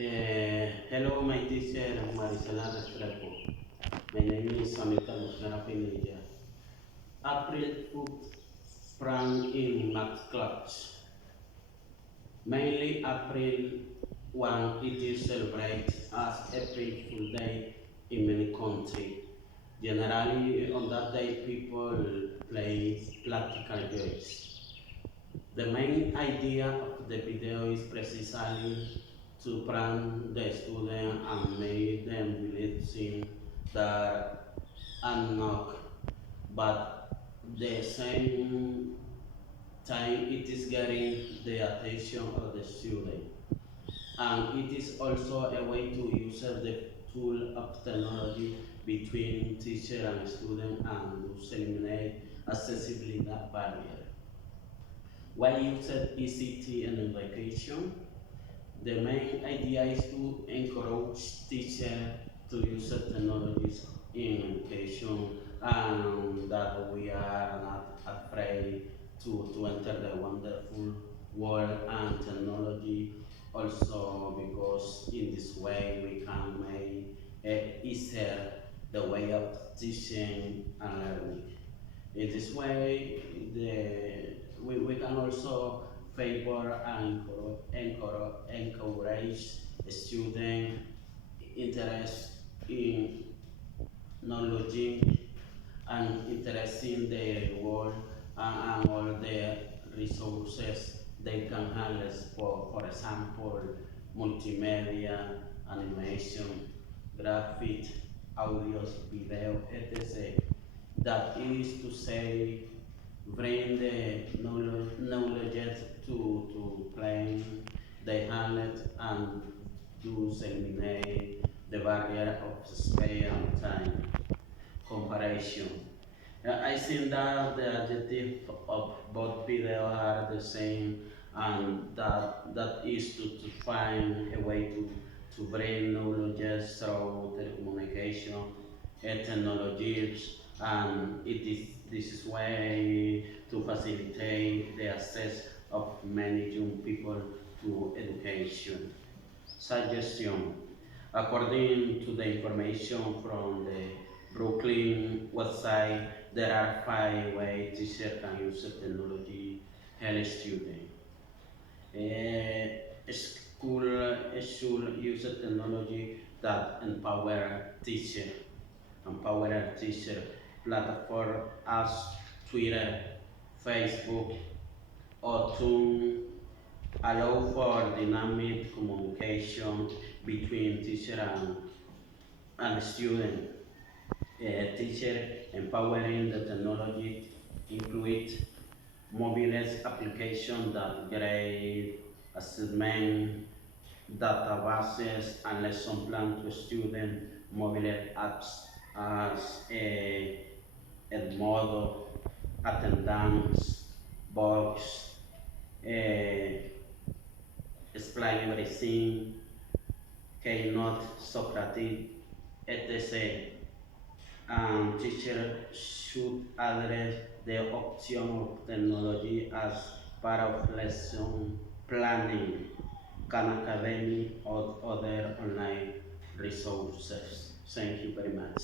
Hello, my teacher, Marisela Restrepo. My name is Amilkar Mosquera. April food prank in math class. Mainly April 1, it is celebrated as April Fool Day in many countries. Generally, on that day, people play practical jokes. The main idea of the video is precisely to prank the student and make them believe that I'm not, but the same time it is getting the attention of the student. And it is also a way to use the tool of technology between teacher and student and to eliminate accessibility barrier. Why use ECT in education? The main idea is to encourage teachers to use technologies in education and that we are not afraid to enter the wonderful world and technology also because in this way we can make it easier the way of teaching and learning. In this way, we can also favor and encourage student interest in knowledge and interest in the world and all the resources they can harness for example, multimedia, animation, graphic, audios, video, etc. That is to say, bring the knowledge to play the handle and to eliminate the barrier of space and time comparison. I think that the adjective of both videos are the same and that is to find a way to bring knowledge through telecommunication technologies and this is way to facilitate the access of many young people to education. Suggestion. According to the information from the Brooklyn website, there are 5 ways teachers can use technology help students. School should use technology that empower teacher platform as Twitter, Facebook, or to allow for dynamic communication between teacher and student. Teacher empowering the technology include mobile application that grade assessment databases and lesson plan to student mobile apps as Edmodo, attendance, box, explain everything, Keynote, Socrates, etc. And teacher should address the option of technology as part of lesson planning, Khan Academy, or other online resources. Thank you very much.